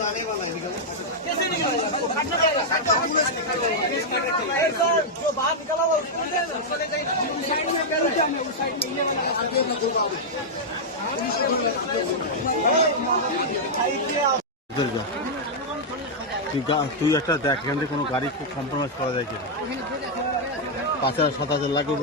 তুই তুই একটা দেখ এখান থেকে কোনো গাড়ি খুব কম্প্রোমাইজ করা যায় কিনা পাঁচ হাজার সাত হাজার লাগবে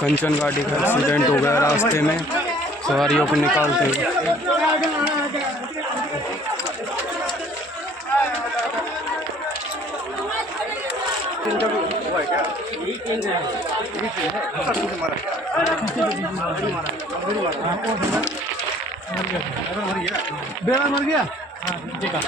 कंचन गाड़ी का एक्सीडेंट हो गया रास्ते में सवारियों को निकालते हुए बेड़ा मर गया हाँ ठीक है